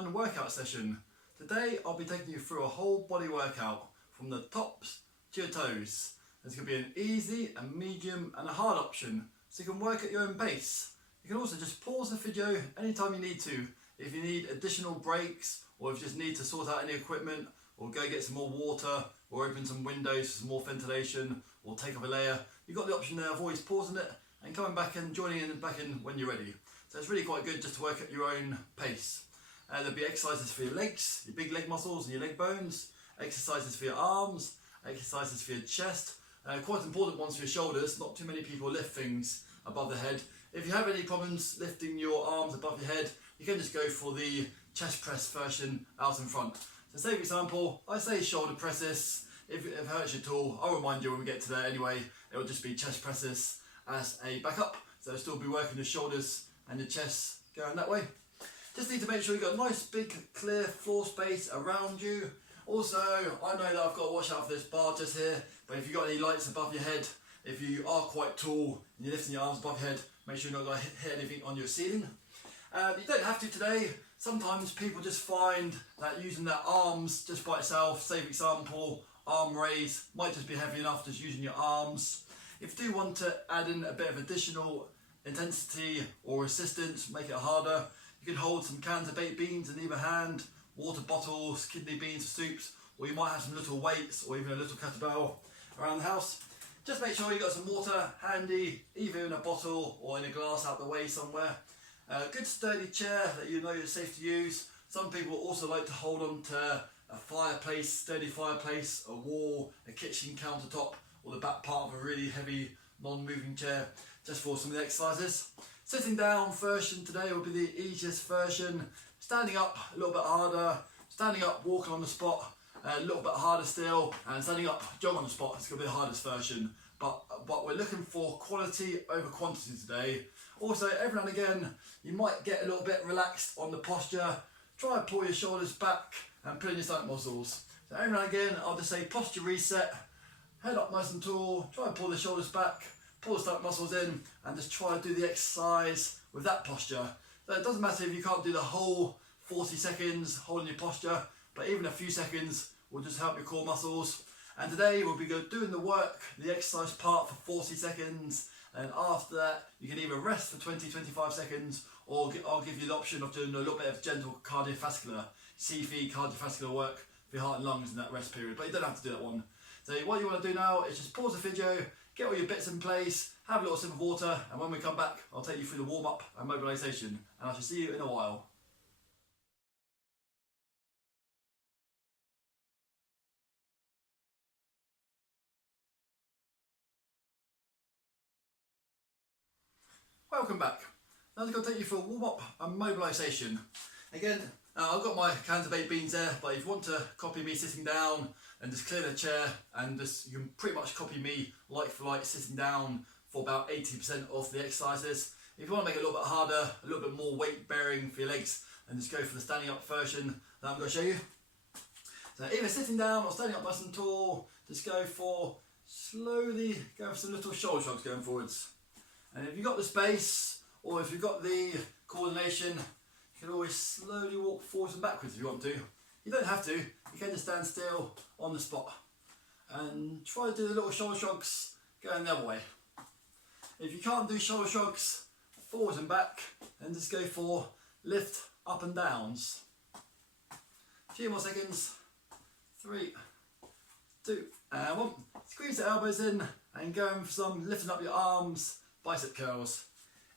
online workout session. Today I'll be taking you through a whole body workout from the tops to your toes. There's going to be an easy, a medium and a hard option, so you can work at your own pace. You can also just pause the video anytime you need to, if you need additional breaks, or if you just need to sort out any equipment, or go get some more water, or open some windows for some more ventilation, or take up a layer. You've got the option there of always pausing it and coming back and joining in back in when you're ready. So it's really quite good just to work at your own pace. There'll be exercises for your legs, your big leg muscles and your leg bones, exercises for your arms, exercises for your chest, quite important ones for your shoulders. Not too many people lift things above the head. If you have any problems lifting your arms above your head, you can just go for the chest press version out in front. So say for example, I say shoulder presses. If it hurts you at all, I'll remind you when we get to there anyway. It will just be chest presses as a backup. So it'll still be working the shoulders and your chest going that way. Just need to make sure you've got a nice big clear floor space around you. Also, I know that I've got to watch out for this bar just here, but if you've got any lights above your head, if you are quite tall and you're lifting your arms above your head, make sure you're not going to hit anything on your ceiling. You don't have to today. Sometimes people just find that using their arms just by itself, say for example, arm raise, might just be heavy enough just using your arms. If you do want to add in a bit of additional intensity or resistance, make it harder, you can hold some cans of baked beans in either hand, water bottles, kidney beans for soups, or you might have some little weights or even a little kettlebell around the house. Just make sure you've got some water handy, either in a bottle or in a glass out the way somewhere. A good sturdy chair that you know is safe to use. Some people also like to hold on to a fireplace, sturdy fireplace, a wall, a kitchen countertop, or the back part of a really heavy non-moving chair, just for some of the exercises. Sitting down version today will be the easiest version. Standing up a little bit harder, standing up walking on the spot a little bit harder still, and standing up jog on the spot is going to be the hardest version. But we're looking for quality over quantity today. Also, every now and again you might get a little bit relaxed on the posture. Try and pull your shoulders back and pull in your stomach muscles. So every now and again I'll just say posture reset, head up nice and tall, try and pull the shoulders back, pull the stomach muscles in, and just try to do the exercise with that posture. So it doesn't matter if you can't do the whole 40 seconds holding your posture, but even a few seconds will just help your core muscles. And today we'll be doing the work, the exercise part for 40 seconds, and after that you can either rest for 20-25 seconds, or I'll give you the option of doing a little bit of gentle cardiovascular, CV cardiovascular work for your heart and lungs in that rest period, but you don't have to do that one. So what you want to do now is just pause the video, get all your bits in place, have a little sip of water, and when we come back I'll take you through the warm-up and mobilisation, and I shall see you in a while. Welcome back. Now I'm going to take you for a warm-up and mobilisation. Again, I've got my cans of baked beans there, but if you want to copy me sitting down and just clear the chair, and just you can pretty much copy me like for like sitting down for about 80% of the exercises. If you want to make it a little bit harder, a little bit more weight bearing for your legs, then just go for the standing up version that I'm going to show you. So either sitting down or standing up nice and tall, just go for slowly, go for some little shoulder shrugs going forwards. And if you've got the space, or if you've got the coordination, you can always slowly walk forwards and backwards if you want to. You don't have to, you can just stand still on the spot. And try to do the little shoulder shrugs going the other way. If you can't do shoulder shrugs forwards and back, then just go for lift up and downs. A few more seconds. 3, 2, and 1. Squeeze the elbows in and going for some lifting up your arms, bicep curls.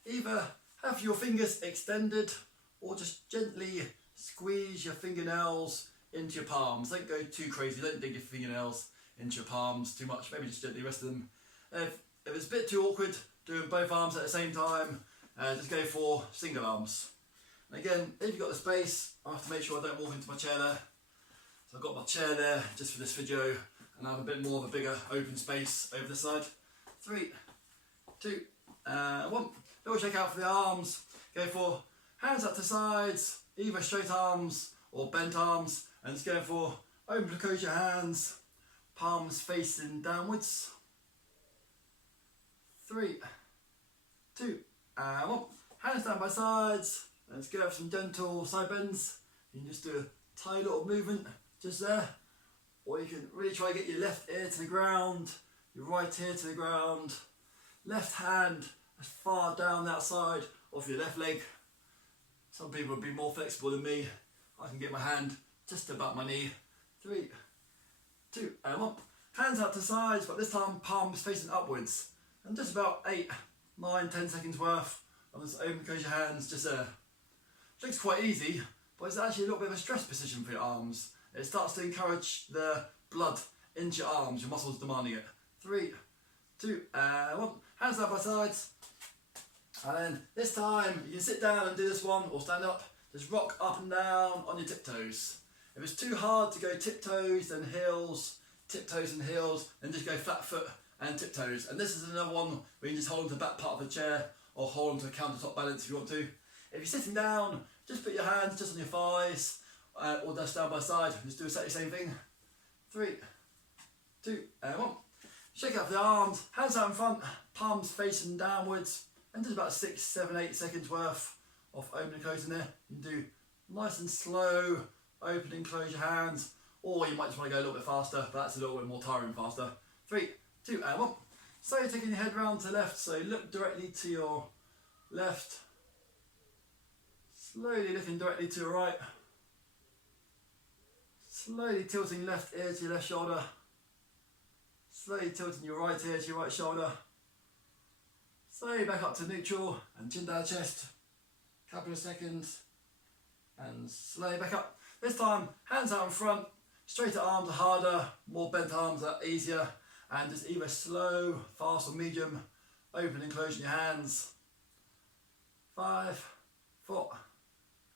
Either have your fingers extended or just gently squeeze your fingernails into your palms. Don't go too crazy, don't dig your fingernails into your palms too much, maybe just gently rest them. If it's a bit too awkward doing both arms at the same time, just go for single arms. And again, if you've got the space, I have to make sure I don't walk into my chair there. So I've got my chair there just for this video, and I have a bit more of a bigger open space over the side. 3, 2, 1. Little shake out for the arms. Go for hands up to sides, either straight arms or bent arms, and just go for open to close your hands, palms facing downwards. 3, 2, 1. Hands down by sides. Let's go for some gentle side bends. You can just do a tiny little movement just there, or you can really try to get your left ear to the ground, your right ear to the ground, left hand as far down that side of your left leg. Some people would be more flexible than me. I can get my hand just about my knee. 3, 2, and 1. Hands out to sides, but this time palms facing upwards. And just about 8, 9, 10 seconds worth of just open and close your hands just there. It looks quite easy, but it's actually a little bit of a stress position for your arms. It starts to encourage the blood into your arms, your muscles demanding it. 3, 2, and 1. Hands out by sides. And then this time you can sit down and do this one, or stand up. Just rock up and down on your tiptoes. If it's too hard to go tiptoes then heels, tiptoes and heels, then just go flat foot and tiptoes. And this is another one where you can just hold on to the back part of the chair or hold on to a countertop balance if you want to. If you're sitting down, just put your hands just on your thighs or just down by side. Just do exactly the same thing. 3, 2, and 1. Shake out the arms, hands out in front, palms facing downwards, and just about 6, 7, 8 seconds worth of opening and closing there. You can do nice and slow, open and close your hands, or you might just want to go a little bit faster, but that's a little bit more tiring faster. 3, 2, and 1. So you're taking your head round to the left, so look directly to your left, slowly looking directly to your right, slowly tilting left ear to your left shoulder, slowly tilting your right ear to your right shoulder, slowly back up to neutral and chin down chest, couple of seconds, and slowly back up. This time, hands out in front, straighter arms are harder, more bent arms are easier, and just either slow, fast or medium, open and closing your hands. 5, 4,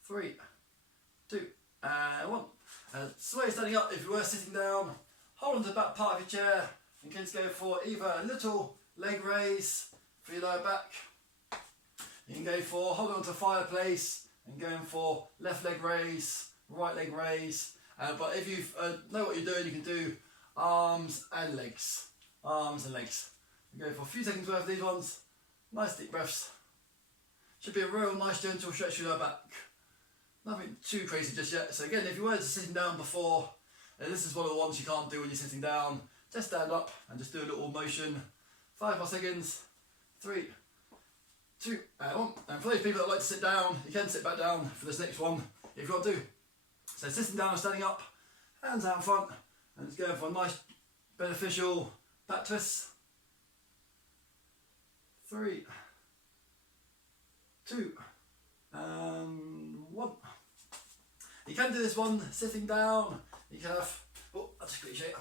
3, 2, and 1. And slowly standing up. If you were sitting down, hold on to the back part of your chair and can just go for either a little leg raise for your lower back. You can go for hold on to the fireplace and going for left leg raise, right leg raise. But if you know what you're doing, you can do arms and legs. Arms and legs. You go for a few seconds worth of these ones. Nice deep breaths. Should be a real nice gentle stretch your lower back. Nothing too crazy just yet. So again, if you were just sitting down before, this is one of the ones you can't do when you're sitting down. Just stand up and just do a little motion. 5 more seconds. 3, 2, and 1. And for those people that like to sit down, you can sit back down for this next one if you want to. So sitting down and standing up, hands out in front, and just going for a nice beneficial back twist. 3, 2, and 1. You can do this one sitting down. You can have, oh, I'll just quickly show you.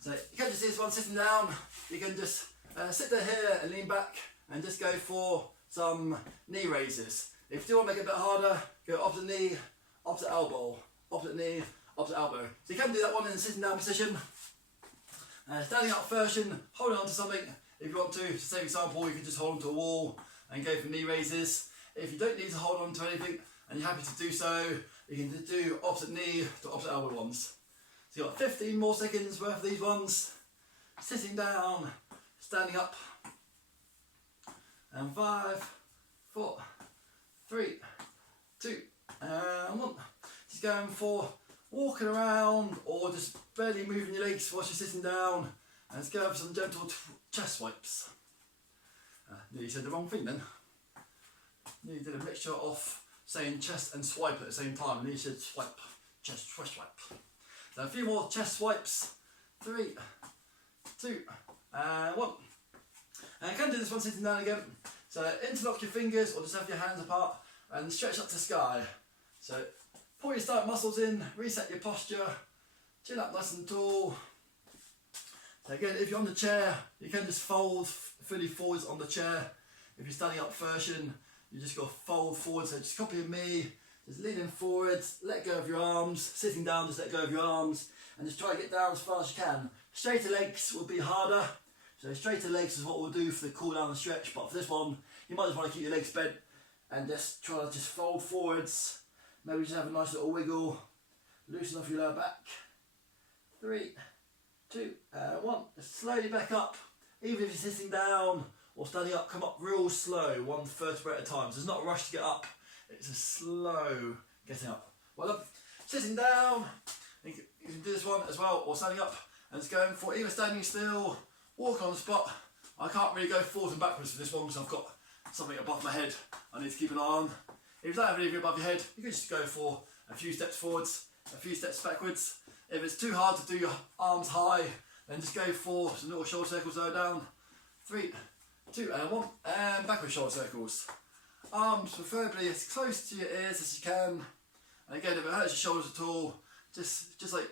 So you can just do this one sitting down. You can just sit there here and lean back and just go for some knee raises. If you do want to make it a bit harder, go opposite knee, opposite elbow, opposite knee, opposite elbow. So you can do that one in the sitting down position. Standing up version, holding on to something if you want to. For same example, you can just hold on to a wall and go for knee raises. If you don't need to hold on to anything and you're happy to do so, you can just do opposite knee to opposite elbow ones. So you've got 15 more seconds worth of these ones. Sitting down, standing up. And 5, 4, 3, 2, and 1. Just going for walking around or just barely moving your legs whilst you're sitting down. And let's go for some gentle chest swipes. Nearly said the wrong thing then. Nearly did a mixture of saying chest and swipe at the same time. Nearly said swipe, chest, swipe. So a few more chest swipes. 3, 2, and 1. And you can do this one sitting down again. So interlock your fingers or just have your hands apart and stretch up to the sky. So pull your stomach muscles in, reset your posture, chin up nice and tall. So again, if you're on the chair, you can just fold fully forwards on the chair. If you're standing up version, you just got to fold forward. So just copy me, just leaning forwards, let go of your arms. Sitting down, just let go of your arms and just try to get down as far as you can. Straighter legs will be harder. So straighter legs is what we'll do for the cool down and stretch, but for this one, you might just want to keep your legs bent and just try to just fold forwards. Maybe just have a nice little wiggle, loosen off your lower back. 3, 2, 1. Just slowly back up. Even if you're sitting down or standing up, come up real slow, 1 vertebrae at a time. So it's not a rush to get up, it's a slow getting up. Well done. sitting down. You can do this one as well, or standing up, and it's going for either standing still, walk on the spot. I can't really go forwards and backwards for this one because I've got something above my head I need to keep an eye on. If you don't have anything above your head, you can just go for a few steps forwards, a few steps backwards. If it's too hard to do your arms high, then just go for some little shoulder circles lower down. 3, 2 and 1, and backward shoulder circles. Arms preferably as close to your ears as you can. And again, if it hurts your shoulders at all, just like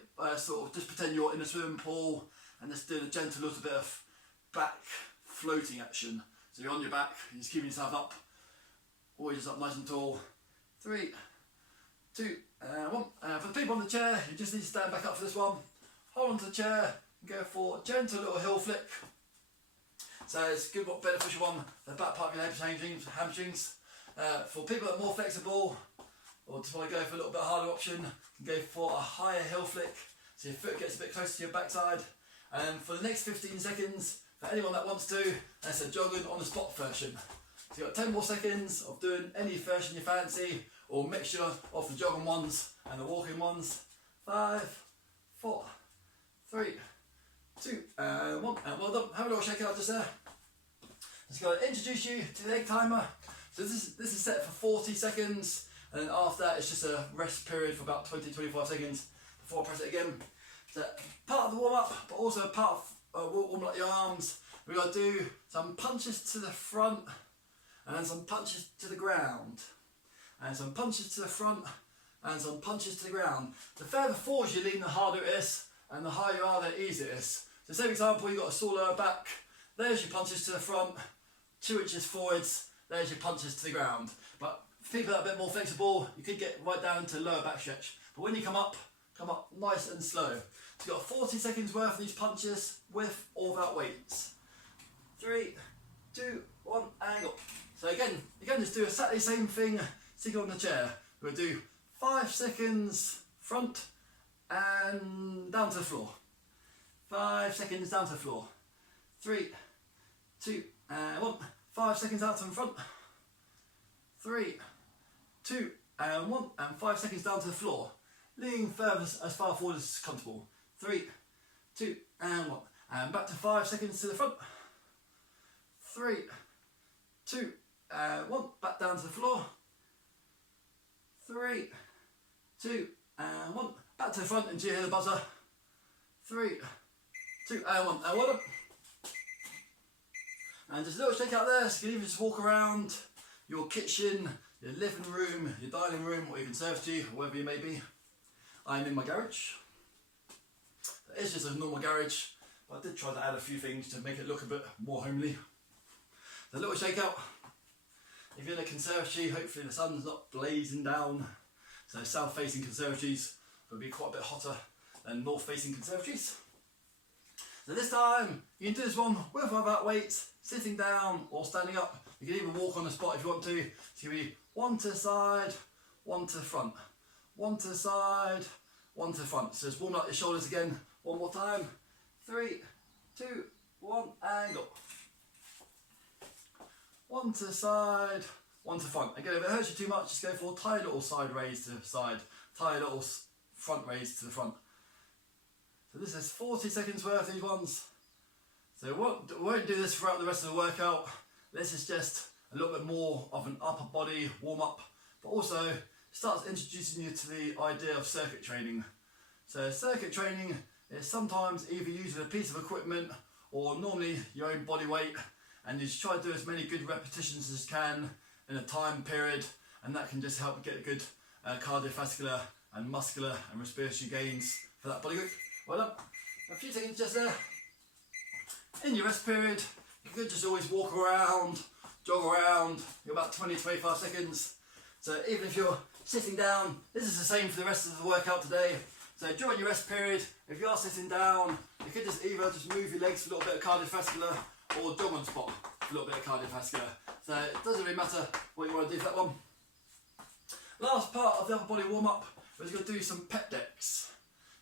just pretend you're in a swimming pool and just do a gentle little bit of back floating action. So you're on your back, you're just keeping yourself up, always just up nice and tall. 3, 2 and 1. And for the people on the chair, you just need to stand back up for this one. Hold onto the chair and go for a gentle little heel flick. So it's a good, beneficial one for the back part of your hamstrings. For people that are more flexible, or just want to go for a little bit harder option, you can go for a higher heel flick, so your foot gets a bit closer to your backside. And for the next 15 seconds, for anyone that wants to, that's a jogging on the spot version. So you've got 10 more seconds of doing any version you fancy, or mixture of the jogging ones and the walking ones. 5, 4, 3, 2 and 1, and well done. Have a little shake out just there. Just got to introduce you to the leg timer. So this is set for 40 seconds, and then after that it's just a rest period for about 20-25 seconds before I press it again. So part of the warm up, but also part of warming up your arms. We've got to do some punches to the front, and then some punches to the ground, and some punches to the front, and some punches to the ground. The further forward you lean, the harder it is, and the higher you are, the easier it is. So say for example, you've got a sore lower back, there's your punches to the front, 2 inches forwards, there's your punches to the ground. But for people that are a bit more flexible, you could get right down to lower back stretch. But when you come up nice and slow. So you've got 40 seconds worth of these punches with or without weights. 3, 2, 1, and go. So again, just do exactly the same thing sitting on the chair. We'll do 5 seconds front and down to the floor. 5 seconds down to the floor. 3, 2 and 1. 5 seconds out to the front. 3, 2 and 1, and 5 seconds down to the floor. Leaning further as far forward as comfortable. 3, 2 and 1, and back to 5 seconds to the front. 3, 2 and 1, back down to the floor. 3, 2 and 1, back to the front until you hear the buzzer. 3, 2 and 1, and 1 up. And just a little shake out there, so you can even just walk around your kitchen, your living room, your dining room, or your conservatory, or wherever you may be. I'm in my garage. It's just a normal garage, but I did try to add a few things to make it look a bit more homely. A little shake out. If you're in a conservatory, hopefully the sun's not blazing down. So south facing conservatories will be quite a bit hotter than north facing conservatories. So this time, you can do this one with or without weights, sitting down or standing up. You can even walk on the spot if you want to. So you'll be 1 to the side, 1 to the front. 1 to the side, 1 to the front. So just warm up your shoulders again, one more time. 3, 2, 1, and go. 1 to the side, 1 to the front. Again, if it hurts you too much, just go for a tiny little side raise to the side, tiny little front raise to the front. So this is 40 seconds worth of these ones. So we won't do this throughout the rest of the workout. This is just a little bit more of an upper body warm up, but also starts introducing you to the idea of circuit training. So circuit training is sometimes either using a piece of equipment or normally your own body weight, and you just try to do as many good repetitions as you can in a time period, and that can just help get good cardiovascular and muscular and respiratory gains for that body group. Well done. A few seconds just there. In your rest period, you could just always walk around, jog around, you're about 20-25 seconds. So even if you're sitting down, this is the same for the rest of the workout today. So during your rest period, if you are sitting down, you could just either just move your legs for a little bit of cardiovascular, or jog on the spot for a little bit of cardiovascular. So it doesn't really matter what you want to do for that one. Last part of the upper body warm up, we're going to do some pec decks.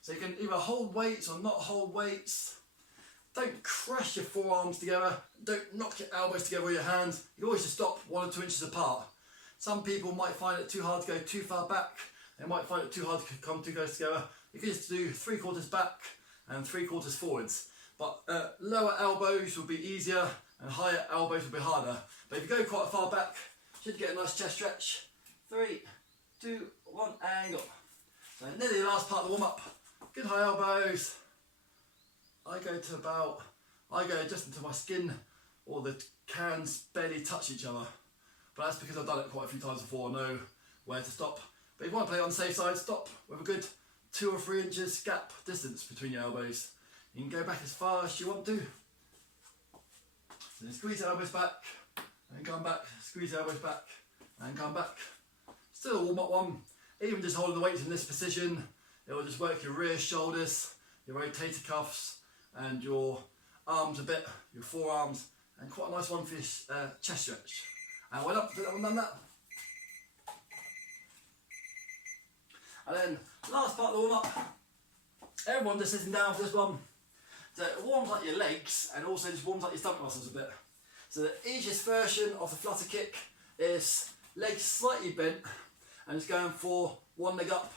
So you can either hold weights or not hold weights. Don't crash your forearms together. Don't knock your elbows together with your hands. You can always just stop 1 or 2 inches apart. Some people might find it too hard to go too far back, they might find it too hard to come too close together. You can just do 3/4 back and 3/4 forwards. But lower elbows will be easier and higher elbows will be harder. But if you go quite far back, you should get a nice chest stretch. 3, 2, 1, and go. So nearly the last part of the warm up. Good high elbows. I go just until my skin or the cans barely touch each other. But that's because I've done it quite a few times before. I know where to stop. But if you want to play on the safe side, stop with a good 2 or 3 inches gap distance between your elbows. You can go back as far as you want to. So then squeeze the elbows back and come back. Squeeze the elbows back and come back. Still a warm up one. Even just holding the weights in this position, it will just work your rear shoulders, your rotator cuffs, and your arms a bit, your forearms, and quite a nice one for your chest stretch. And well up, done that. And then last part of the warm up, everyone just sitting down for this one. So it warms up your legs and also just warms up your stomach muscles a bit. So the easiest version of the flutter kick is legs slightly bent and it's going for 1 leg up,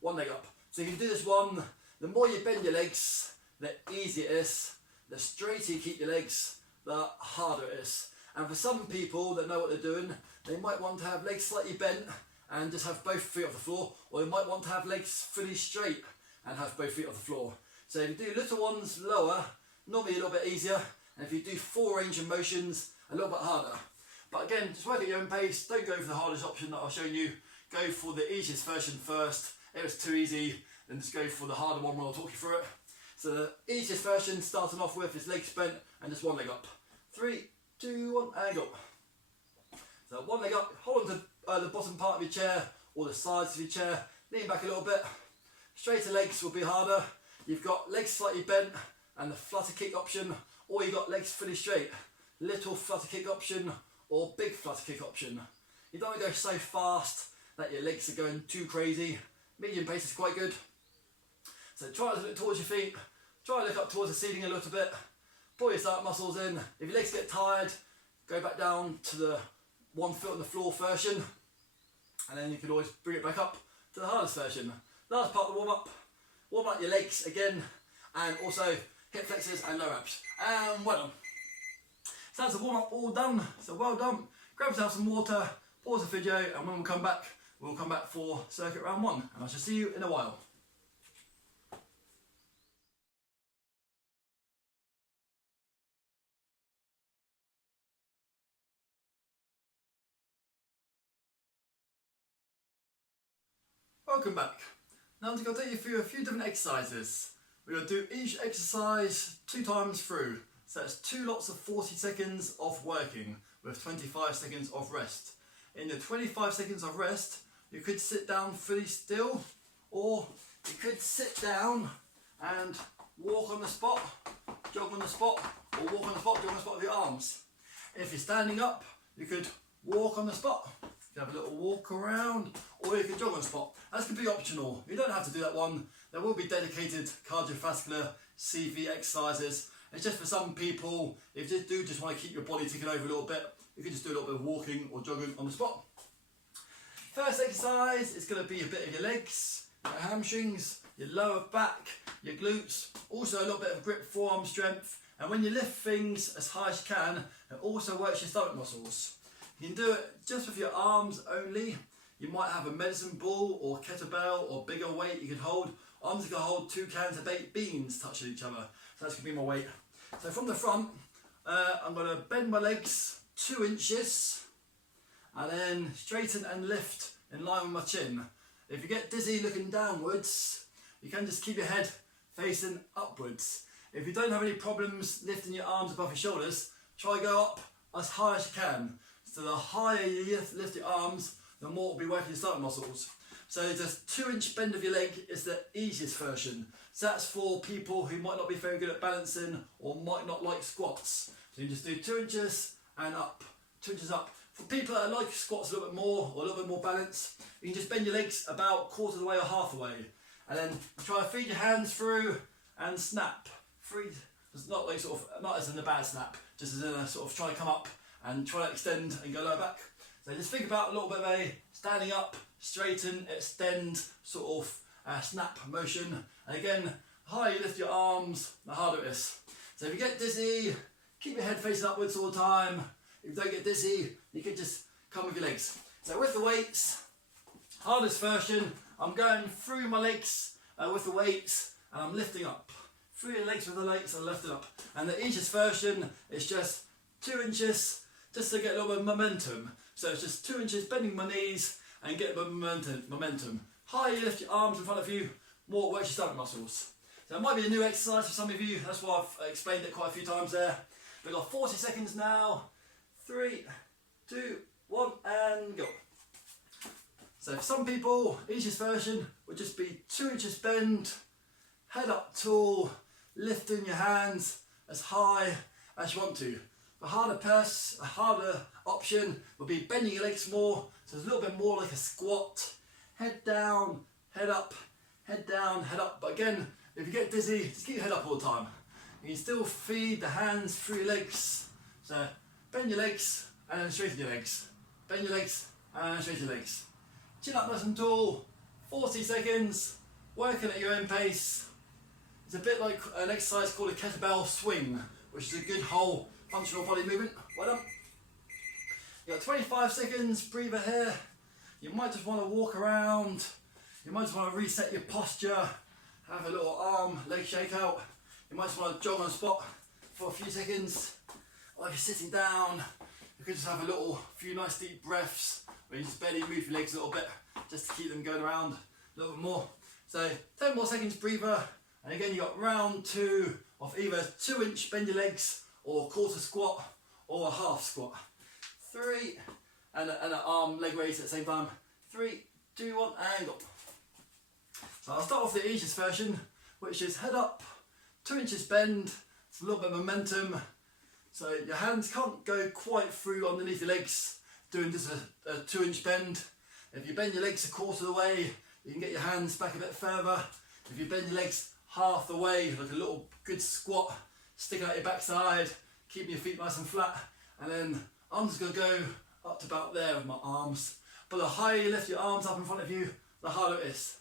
1 leg up. So you can do this one, the more you bend your legs, the easier it is. The straighter you keep your legs, the harder it is. And for some people that know what they're doing, they might want to have legs slightly bent and just have both feet off the floor, or they might want to have legs fully straight and have both feet off the floor. So if you do little ones lower, normally a little bit easier, and if you do full range of motions, a little bit harder. But again, just work at your own pace, don't go for the hardest option that I'll show you, go for the easiest version first. If it's too easy, then just go for the harder one when I'll talk you through it. So the easiest version starting off with is legs bent and just 1 leg up. 3, 2, 1, and go. So 1 leg up, hold on to the bottom part of your chair or the sides of your chair, lean back a little bit. Straighter legs will be harder. You've got legs slightly bent and the flutter kick option, or you've got legs fully straight. Little flutter kick option or big flutter kick option. You don't want to go so fast that your legs are going too crazy. Medium pace is quite good. So try to look towards your feet, try to look up towards the ceiling a little bit, pull your stomach muscles in. If your legs get tired, go back down to the 1 foot on the floor version, and then you can always bring it back up to the hardest version. Last part of the warm up your legs again, and also hip flexors and low abs. And well done. So that's the warm up all done, so well done. Grab yourself some water, pause the video, and when we come back, we'll come back for circuit round 1, and I shall see you in a while. Welcome back. Now I'm going to take you through a few different exercises. We're going to do each exercise 2 times through. So that's 2 lots of 40 seconds of working with 25 seconds of rest. In the 25 seconds of rest, you could sit down fully still, or you could sit down and walk on the spot, jog on the spot, or walk on the spot, jog on the spot with your arms. If you're standing up, you could walk on the spot. You have a little walk around, or you can jog on the spot. That's completely optional. You don't have to do that one. There will be dedicated cardiovascular CV exercises. It's just for some people, if you do just want to keep your body ticking over a little bit, you can just do a little bit of walking or jogging on the spot. First exercise is going to be a bit of your legs, your hamstrings, your lower back, your glutes, also a little bit of grip forearm strength. And when you lift things as high as you can, it also works your stomach muscles. You can do it just with your arms only. You might have a medicine ball or kettlebell or bigger weight you can hold. I'm just going to hold 2 cans of baked beans touching each other. So that's going to be my weight. So from the front, I'm going to bend my legs 2 inches and then straighten and lift in line with my chin. If you get dizzy looking downwards, you can just keep your head facing upwards. If you don't have any problems lifting your arms above your shoulders, try go up as high as you can. So the higher you lift your arms, the more will be working your stomach muscles. So just 2-inch bend of your leg is the easiest version. So that's for people who might not be very good at balancing or might not like squats. So you just do 2 inches and up, 2 inches up. For people that like squats a little bit more or a little bit more balance, you can just bend your legs about 1/4 of the way or half the way. And then try to feed your hands through and snap. It's not like not as in a bad snap, just as in a sort of try to come up and try to extend and go lower back. So just think about a little bit of a standing up, straighten, extend sort of snap motion. And again, the higher you lift your arms, the harder it is. So if you get dizzy, keep your head facing upwards all the time. If you don't get dizzy, you can just come with your legs. So with the weights, hardest version, I'm going through my legs with the weights and I'm lifting up. Through your legs with the weights and lifting up. And the easiest version is just 2 inches, just to get a little bit of momentum. So it's just 2 inches, bending my knees and get a bit of momentum. Higher you lift your arms in front of you, more it works your stomach muscles. So it might be a new exercise for some of you, that's why I've explained it quite a few times there. We've got 40 seconds now. 3, 2, 1 and go. So for some people, easiest version would just be 2 inches bend, head up tall, lifting your hands as high as you want to. The a harder option would be bending your legs more, so it's a little bit more like a squat. Head down, head up, head down, head up. But again, if you get dizzy, just keep your head up all the time. You can still feed the hands through your legs. So bend your legs and then straighten your legs. Bend your legs and straighten your legs. Chin up nice and tall, 40 seconds, working at your own pace. It's a bit like an exercise called a kettlebell swing, which is a good whole functional body movement. Well done. You got 25 seconds, breather here. You might just want to walk around. You might just want to reset your posture, have a little arm, leg shake out. You might just want to jog on the spot for a few seconds. Or if you're sitting down, you could just have a few nice deep breaths where you just barely move your legs a little bit just to keep them going around a little bit more. So 10 more seconds breather, and again you got round 2 of either 2 inch bend your legs or quarter squat or a half squat. 3 and an arm leg raise at the same time. 3, 2, 1 and go. So I'll start off the easiest version, which is head up, 2 inches bend, it's a little bit of momentum. So your hands can't go quite through underneath your legs doing just a 2 inch bend. If you bend your legs a quarter of the way, you can get your hands back a bit further. If you bend your legs half the way, like a little good squat, sticking out your backside, keeping your feet nice and flat, and then I'm just going to go up to about there with my arms. But the higher you lift your arms up in front of you, the harder it is.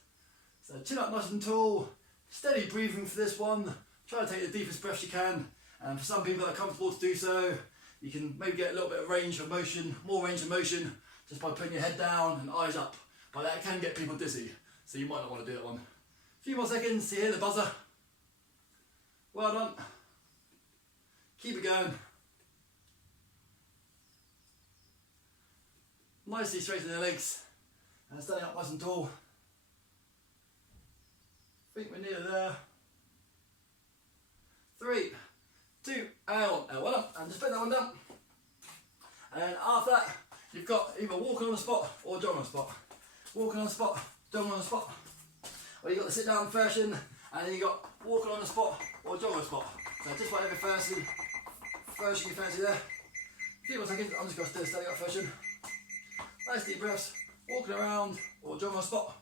So chin up nice and tall, steady breathing for this one. Try to take the deepest breaths you can. And for some people that are comfortable to do so, you can maybe get a little bit of range of motion, more range of motion, just by putting your head down and eyes up. But that can get people dizzy, so you might not want to do that one. A few more seconds to hear the buzzer. Well done. Keep it going. Nicely straighten the legs and standing up nice and tall. I think we're near there. 3, 2 and 1. Well done. And just put that one down. And after that, you've got either walking on the spot or jogging on the spot. Walking on the spot, jogging on the spot. Or you've got the sit down version, and then you've got walking on the spot or jogging on the spot. So just whatever version you fancy there. A few more seconds, I'm just going to do the standing up version. Nice deep breaths, walking around or jogging on the spot.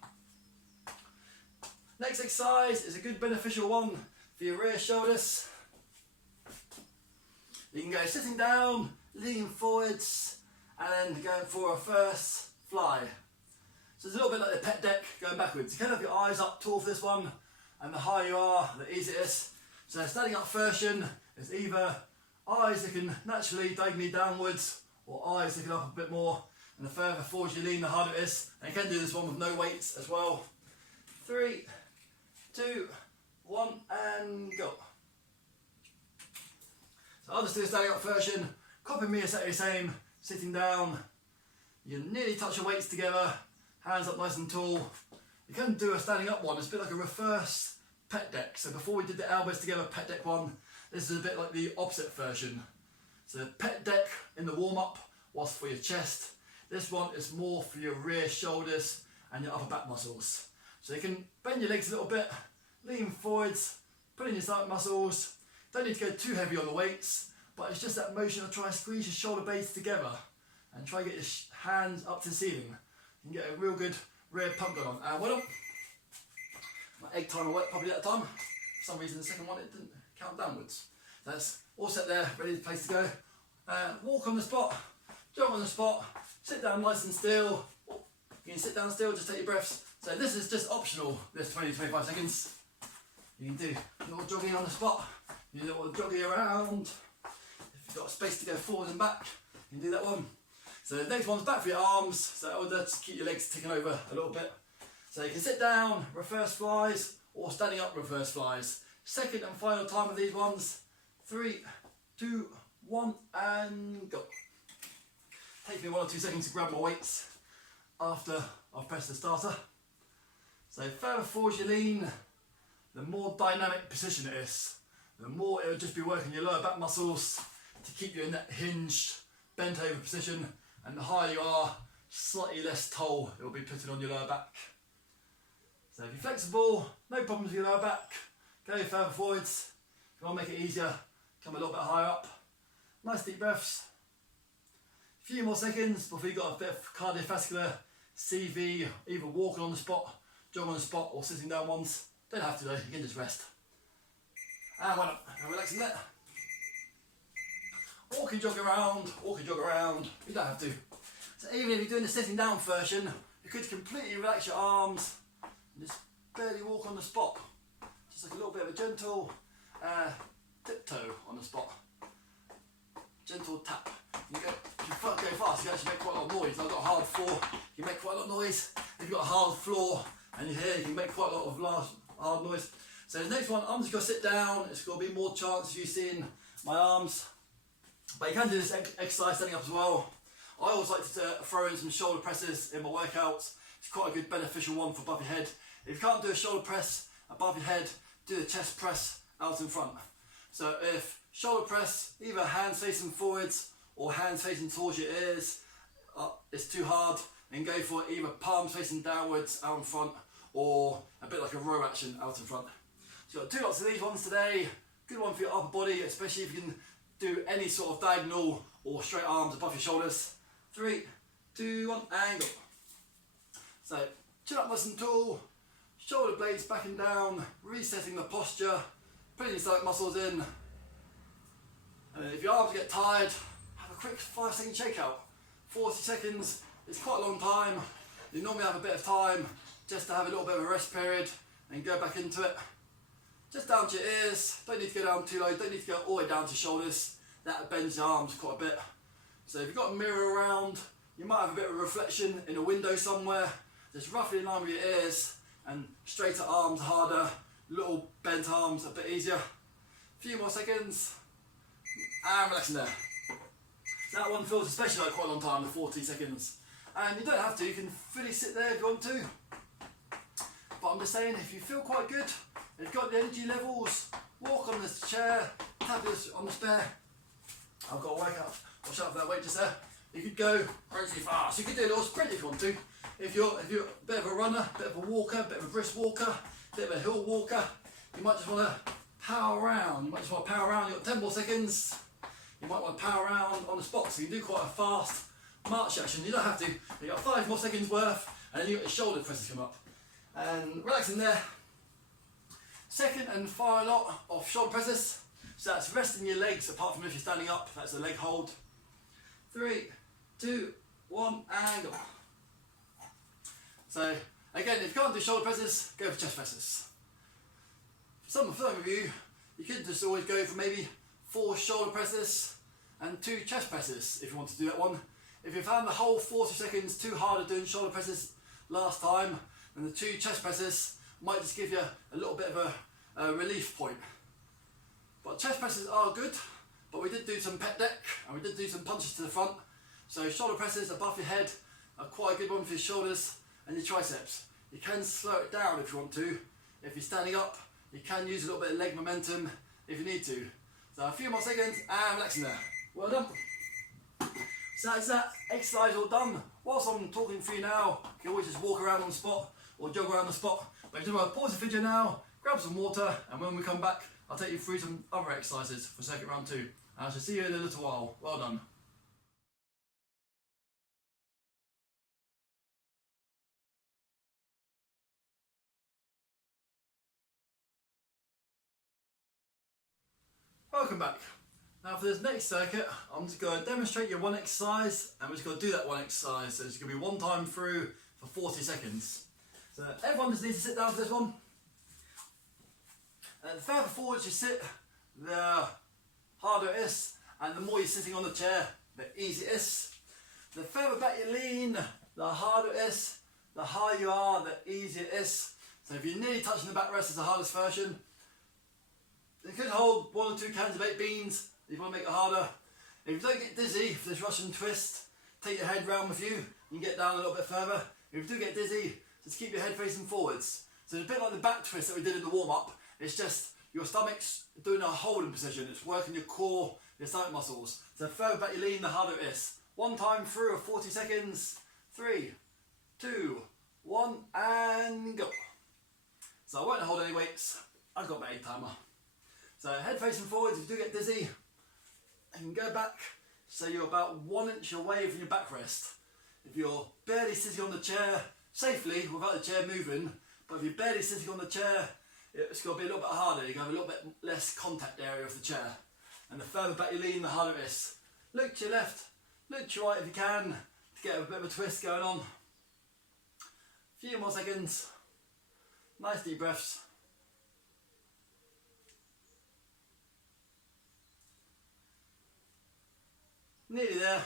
Next exercise is a good beneficial one for your rear shoulders. You can go sitting down, leaning forwards, and then going for a first fly. So it's a little bit like the pet deck going backwards. You can have your eyes up tall for this one, and the higher you are, the easier it is. So standing up version is either eyes looking naturally diagonally downwards, or eyes looking up a bit more. And the further forward you lean, the harder it is. And you can do this one with no weights as well. 3, 2, 1 and go. So I'll just do a standing up version. Copy me exactly the same, sitting down. You can nearly touch your weights together, hands up nice and tall. You can do a standing up one, it's a bit like a reverse pet deck. So before we did the elbows together pet deck one, this is a bit like the opposite version. So the pet deck in the warm up was for your chest. This one is more for your rear shoulders and your upper back muscles. So you can bend your legs a little bit, lean forwards, put in your stomach muscles. Don't need to go too heavy on the weights, but it's just that motion of trying to squeeze your shoulder blades together and try to get your hands up to the ceiling. You can get a real good rear pump going on. And well done. My egg timer worked probably at the time. For some reason the second one it didn't count downwards. That's all set there, ready place to go. Walk on the spot, jump on the spot, sit down nice and still. You can sit down still, just take your breaths. So this is just optional, this 20 to 25 seconds. You can do a little jogging on the spot, you do a little jogging around. If you've got space to go forward and back, you can do that one. So the next one's back for your arms, so that will just keep your legs ticking over a little bit. So you can sit down, reverse flies, or standing up reverse flies. Second and final time of these ones. 3, 2, 1, and go. Take me 1 or 2 seconds to grab my weights after I've pressed the starter. So further forward you lean, the more dynamic position it is, the more it will just be working your lower back muscles to keep you in that hinged, bent over position, and the higher you are, slightly less toll it will be putting on your lower back. So if you're flexible, no problems with your lower back, go further forwards. If you want to make it easier, come a little bit higher up. Nice deep breaths. A few more seconds before you've got a bit of cardiovascular CV, either walking on the spot, jogging on the spot, or sitting down ones. Don't have to though, you can just rest. And one up, and relaxing there. Walk and jog around, you don't have to. So even if you're doing the sitting down version, you could completely relax your arms and just barely walk on the spot. Just like a little bit of a gentle tiptoe on the spot. Gentle tap. You go, if you go fast, you actually make quite a lot of noise. I've got a hard floor, you make quite a lot of noise. If you've got a hard floor and you're here, you can make quite a lot of hard noise. So the next one, I'm just going to sit down. It's going to be more chance of you seeing my arms. But you can do this exercise standing up as well. I always like to throw in some shoulder presses in my workouts. It's quite a good beneficial one for above your head. If you can't do a shoulder press above your head, do the chest press out in front. So if shoulder press, either hands facing forwards or hands facing towards your ears, it's too hard, then go for either palms facing downwards out in front or a bit like a row action out in front. So you've got 2 lots of these ones today. Good one for your upper body, especially if you can do any sort of diagonal or straight arms above your shoulders. 3, 2, 1, and go. So chin up nice and tall, shoulder blades back and down, resetting the posture, putting your stomach muscles in. And then if your arms get tired, have a quick 5-second shakeout. 40 seconds is quite a long time. You normally have a bit of time just to have a little bit of a rest period and go back into it. Just down to your ears, don't need to go down too low, don't need to go all the way down to shoulders. That bends your arms quite a bit. So if you've got a mirror around, you might have a bit of a reflection in a window somewhere, just roughly in line with your ears, and straighter arms harder, little bent arms a bit easier. A few more seconds, and relaxing there. So that one feels especially like quite a long time, the 40 seconds. And you don't have to, you can fully sit there if you want to. But I'm just saying, if you feel quite good, if you've got the energy levels, walk on this chair, tap this on the spare. I've got a workout, watch out for that weight just there. You could go crazy fast, you could do a little sprint if you want to. If you're a bit of a runner, a bit of a walker, a bit of a brisk walker, a bit of a hill walker, you might just want to power around. You've got 10 more seconds. You might want to power around on the spot, so you can do quite a fast march action. You don't have to. You've got 5 more seconds worth, and then you've got your shoulder presses come up. And relaxing there. Second and final lot of shoulder presses. So that's resting your legs, apart from if you're standing up, that's a leg hold. 3, 2, 1, and go. So again, if you can't do shoulder presses, go for chest presses. For some of you, you could just always go for maybe 4 shoulder presses and 2 chest presses if you want to do that one. If you found the whole 40 seconds too hard at doing shoulder presses last time, then the 2 chest presses might just give you a little bit of a relief point. But chest presses are good, but we did do some pec deck and we did do some punches to the front. So shoulder presses above your head are quite a good one for your shoulders and your triceps. You can slow it down if you want to. If you're standing up, you can use a little bit of leg momentum if you need to. So a few more seconds and relaxing there. Well done. So that's that exercise all done. Whilst I'm talking for you now, you can always just walk around on the spot or jog around the spot. But if you want to pause the video now, grab some water, and when we come back, I'll take you through some other exercises for second round 2. And I shall see you in a little while. Well done. Welcome back. Now for this next circuit, I'm just going to demonstrate you one exercise, and we're just going to do that one exercise. So it's going to be one time through for 40 seconds. So everyone just needs to sit down for this one. And the further forwards you sit, the harder it is, and the more you're sitting on the chair, the easier it is. The further back you lean, the harder it is. The higher you are, the easier it is. So if you're nearly touching the backrest, it's the hardest version. You could hold 1 or 2 cans of baked beans if you want to make it harder. If you don't get dizzy for this Russian twist, take your head round with you. You can get down a little bit further. If you do get dizzy, just keep your head facing forwards. So it's a bit like the back twist that we did in the warm-up. It's just your stomach's doing a holding position. It's working your core, your stomach muscles. So the further back you lean, the harder it is. One time through of 40 seconds. 3, 2, 1, and go. So I won't hold any weights. I've got my 8 timer. So head facing forwards. If you do get dizzy, you can go back so you're about 1 inch away from your backrest. If you're barely sitting on the chair safely without the chair moving, but if you're barely sitting on the chair, it's going to be a little bit harder. You're going to have a little bit less contact area with the chair. And the further back you lean, the harder it is. Look to your left, look to your right if you can, to get a bit of a twist going on. A few more seconds. Nice deep breaths. Nearly there.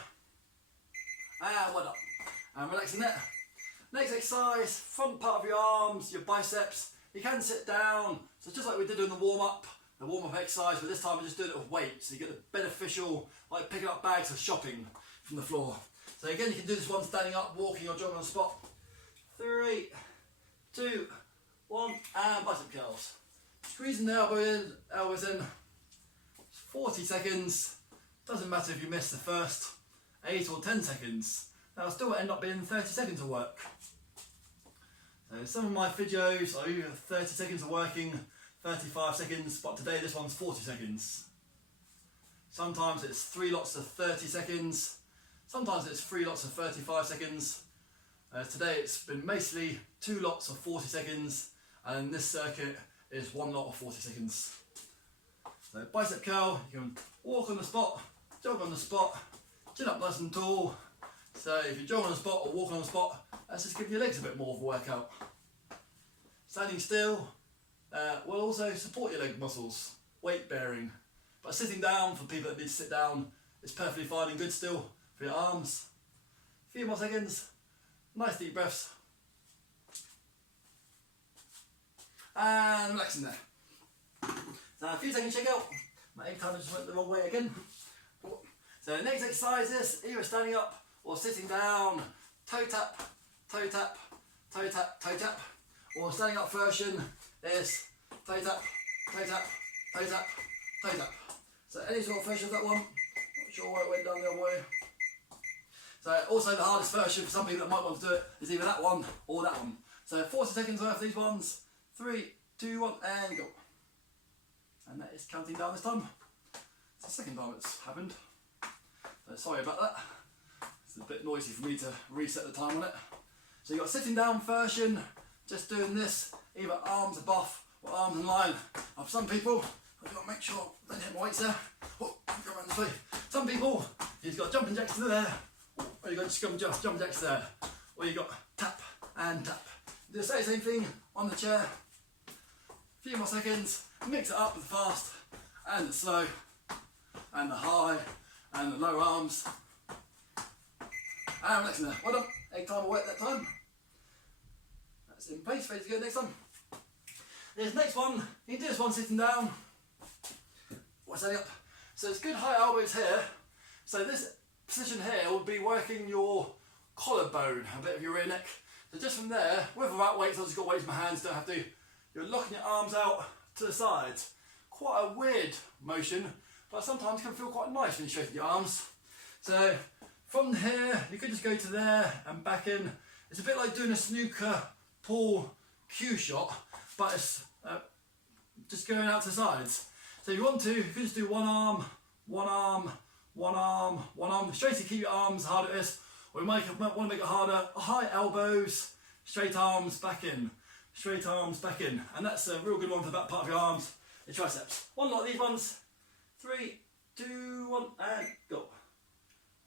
And well done. And relaxing there. Next exercise, front part of your arms, your biceps. You can sit down. So just like we did in the warm-up exercise, but this time we're just doing it with weight. So you get the beneficial, like picking up bags of shopping from the floor. So again, you can do this one standing up, walking or jogging on the spot. 3, 2, 1, and bicep curls. Squeezing the elbows in. 40 seconds. Doesn't matter if you miss the first 8 or 10 seconds. That'll still end up being 30 seconds of work. So some of my videos are either 30 seconds of working, 35 seconds, but today this one's 40 seconds. Sometimes it's 3 lots of 30 seconds. Sometimes it's 3 lots of 35 seconds. Today it's been mostly 2 lots of 40 seconds, and this circuit is 1 lot of 40 seconds. So bicep curl, you can walk on the spot, jog on the spot, chin up nice and tall. So if you jog on the spot or walk on the spot, that's just giving your legs a bit more of a workout. Standing still will also support your leg muscles, weight bearing. But sitting down, for people that need to sit down, is perfectly fine and good still for your arms. A few more seconds, nice deep breaths. And relaxing there. So a few seconds check out. My egg timer just went the wrong way again. So the next exercise is either standing up or sitting down. Toe tap, toe tap, toe tap, toe tap. Or standing up version is toe tap, toe tap, toe tap, toe tap. So any sort of version of that one. Not sure why it went down the other way. So also the hardest version for some people that might want to do it is either that one or that one. So 40 seconds worth of these ones. 3, 2, 1, and go. And that is counting down this time. It's the second time it's happened. So sorry about that. It's a bit noisy for me to reset the time on it. So you've got sitting down version, just doing this, either arms above or arms in line. Now for some people, I've got to make sure I don't hit my weights there. Oh, go around this way. Some people, you've got jumping jacks to there, or you've got just jumping jacks there, or you've got tap and tap. Do the same thing on the chair. A few more seconds, mix it up with the fast and the slow and the high and the low arms. And relaxing there. Well done. Egg timer worked that time. That's in place, ready to go next time. This next one, you can do this one sitting down or standing up. So it's good high elbows here. So this position here will be working your collarbone, a bit of your rear neck. So just from there, with or without weights, I've just got weights in my hands, don't have to. You're locking your arms out to the sides. Quite a weird motion, but sometimes can feel quite nice when you straighten your arms. So from here, you could just go to there and back in. It's a bit like doing a snooker pool cue shot, but it's just going out to the sides. So if you want to, you could just do one arm, one arm, one arm, one arm. Straight to keep your arms harder it is, or you might want to make it harder. High elbows, straight arms back in. Straight arms back in, and that's a real good one for that part of your arms, your triceps. One lot of these ones. 3, 2, 1, and go.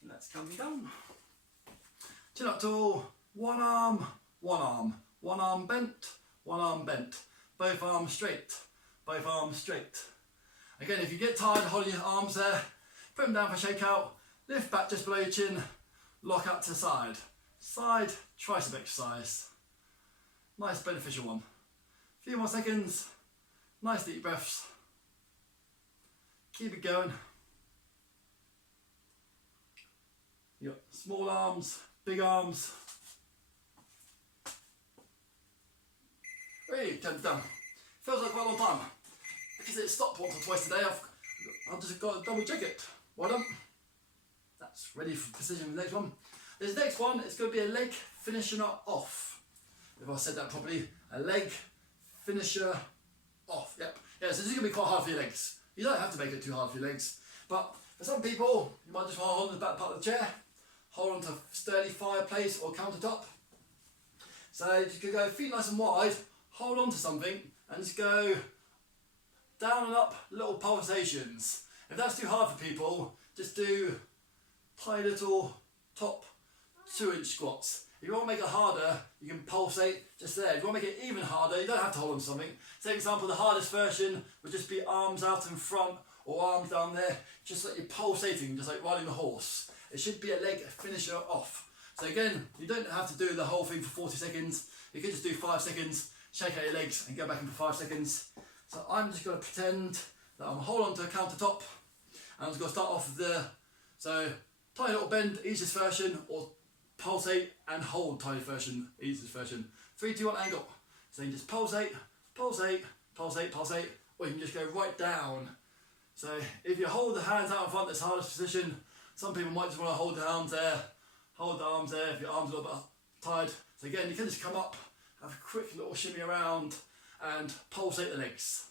Let's come down. Chin up tall, one arm, one arm. One arm bent, one arm bent. Both arms straight, both arms straight. Again, if you get tired holding your arms there, put them down for shakeout, lift back just below your chin, lock out to the side. Side tricep exercise. Nice beneficial one. A few more seconds, nice deep breaths. Keep it going. You got small arms, big arms. Hey, 10 done. Feels like quite a long time. Because it stopped once or twice today, I've just got to double check it. Well done. That's ready for precision for the next one. This next one is going to be a leg finisher off. If I said that properly, a leg finisher off. Yep. Yeah, so this is going to be quite hard for your legs. You don't have to make it too hard for your legs. But for some people, you might just want to hold on to the back part of the chair, hold on to sturdy fireplace or countertop. So you can go feet nice and wide, hold on to something and just go down and up little pulsations. If that's too hard for people, just do tiny little top 2-inch squats. If you want to make it harder, you can pulsate just there. If you want to make it even harder, you don't have to hold on to something. Say for example, the hardest version would just be arms out in front or arms down there, just like you're pulsating, just like riding a horse. It should be a leg finisher off. So again, you don't have to do the whole thing for 40 seconds. You can just do 5 seconds, shake out your legs and go back in for 5 seconds. So I'm just going to pretend that I'm holding on to a countertop and I'm just going to start off with the, so tiny little bend, easiest version, or pulsate and hold tiny version, easiest version. 3, 2, 1, and go. So you just pulsate, pulsate, pulsate, pulsate, or you can just go right down. So if you hold the hands out in front, that's the hardest position. Some people might just want to hold the arms there, hold the arms there if your arms are a little bit tired. So again, you can just come up, have a quick little shimmy around and pulsate the legs.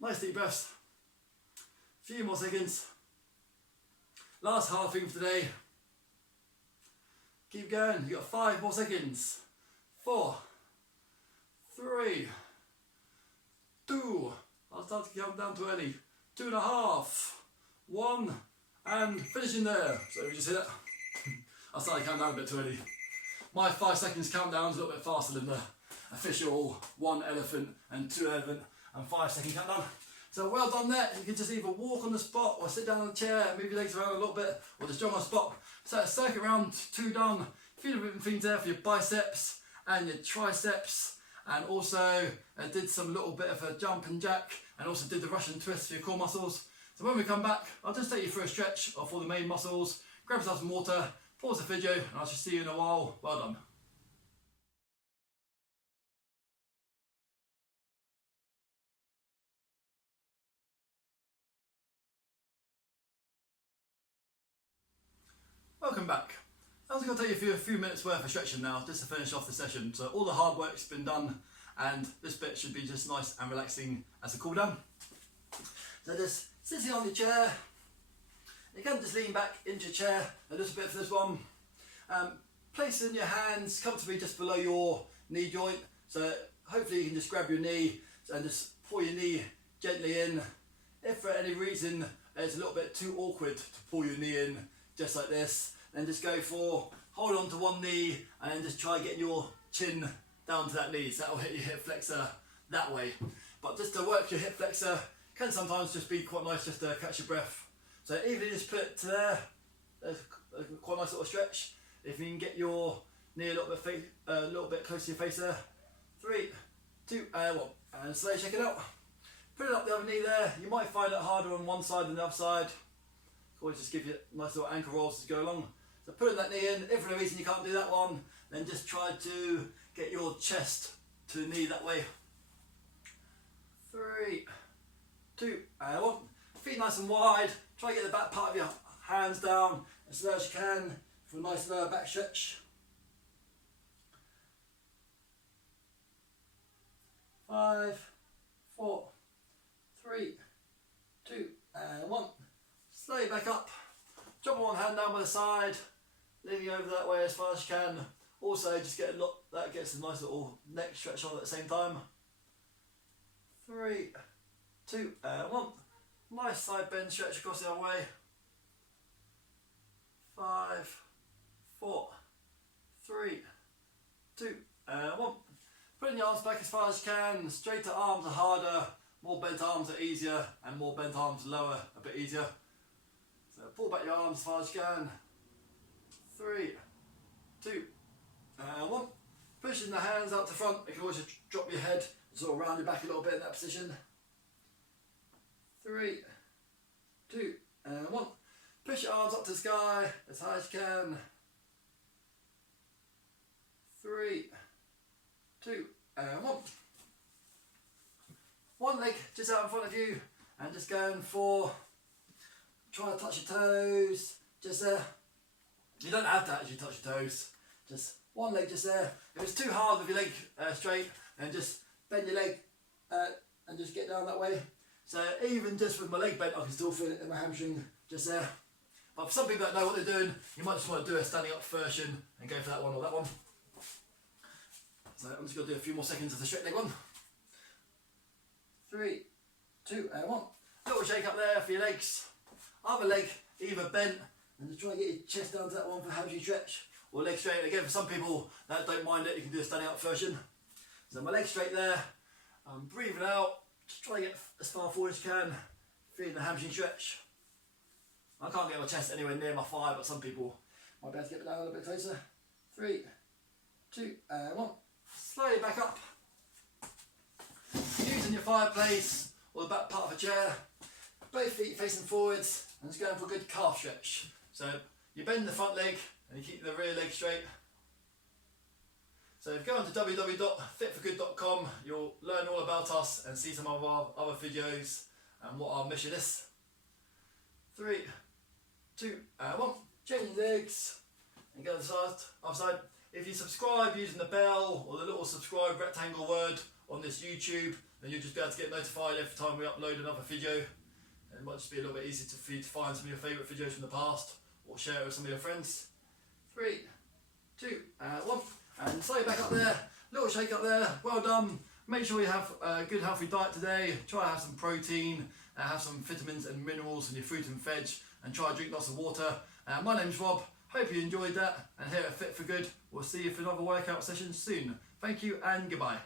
Nice deep breaths. A few more seconds. Last hard thing for today. Keep going, you've got 5 more seconds. 4, 3, 2, I'll start to count down too early. 2.5, 1, and finishing there. So we just hit it. I started to count down a bit too early. My 5 seconds countdown is a little bit faster than the official 1 elephant and 2 elephant and 5 second countdown. So well done there. You can just either walk on the spot or sit down on the chair and move your legs around a little bit, or just jump on the spot. So circuit round 2 done. A few different things there for your biceps and your triceps, and also did some little bit of a jump and jack, and also did the Russian twist for your core muscles. So when we come back, I'll just take you through a stretch of all the main muscles, grab yourself some water, pause the video, and I shall see you in a while. Well done. Welcome back. I was going to take you through a few minutes worth of stretching now, just to finish off the session. So all the hard work's been done, and this bit should be just nice and relaxing as a cool down. So just sitting on your chair, you can just lean back into your chair a little bit for this one. Placing your hands comfortably just below your knee joint. So hopefully you can just grab your knee and just pull your knee gently in. If for any reason it's a little bit too awkward to pull your knee in, just like this, then just go for hold on to one knee and then just try getting your chin down to that knee. So that'll hit your hip flexor that way. But just to work your hip flexor can sometimes just be quite nice just to catch your breath. So even if you just put it to there, there's quite a nice little stretch. If you can get your knee a little bit close to your face there. 3, 2, and 1. And slowly check it out. Put it up the other knee there. You might find it harder on one side than the other side. Always just give you nice little ankle rolls as you go along. So putting that knee in, if for any reason you can't do that one, then just try to get your chest to the knee that way. 3, 2, and 1. Feet nice and wide. Try to get the back part of your hands down as low as you can for a nice lower back stretch. 5, 4, 3, 2, and 1. Slowly back up. Drop one hand down by the side, leaning over that way as far as you can. Also, just get that gets a nice little neck stretch on at the same time. 3, 2, and 1. Nice side bend stretch across the other way. 5, 4, 3, 2, and 1. Putting your arms back as far as you can. Straighter arms are harder, more bent arms are easier, and more bent arms lower a bit easier. So pull back your arms as far as you can. 3, 2, and 1. Pushing the hands out to front. You can always just drop your head, sort of round your back a little bit in that position. 3, 2, and 1. Push your arms up to the sky as high as you can. 3, 2, and 1. One leg just out in front of you, and just going for, try to touch your toes, just there. You don't have to actually touch your toes, just one leg just there. If it's too hard with your leg straight, then just bend your leg and just get down that way. So even just with my leg bent, I can still feel it in my hamstring just there. But for some people that know what they're doing, you might just want to do a standing up version and go for that one or that one. So I'm just going to do a few more seconds of the straight leg one. 3, 2, and 1. Little shake up there for your legs. Other leg either bent, and just try and get your chest down to that one for hamstring stretch, or leg straight. Again, for some people that don't mind it, you can do a standing up version. So my leg straight there. I'm breathing out. Just try to get as far forward as you can, feeling the hamstring stretch. I can't get my chest anywhere near my thigh, but some people might be able to get it down a little bit closer. 3, 2, and 1. Slowly back up. Using your fireplace or the back part of a chair, both feet facing forwards, and just going for a good calf stretch. So you bend the front leg and you keep the rear leg straight. So if you go on to www.fitforgood.com, you'll learn all about us and see some of our other videos and what our mission is. 3, 2, and 1. Change legs and go to the other side. If you subscribe using the bell or the little subscribe rectangle word on this YouTube, then you'll just be able to get notified every time we upload another video. And it might just be a little bit easier for you to find some of your favourite videos from the past or share it with some of your friends. 3, 2, and 1. And slowly back up there, little shake up there, well done. Make sure you have a good healthy diet today. Try to have some protein, have some vitamins and minerals in your fruit and veg, and try to drink lots of water. My name's Rob, hope you enjoyed that, and here at Fit for Good, we'll see you for another workout session soon. Thank you and goodbye.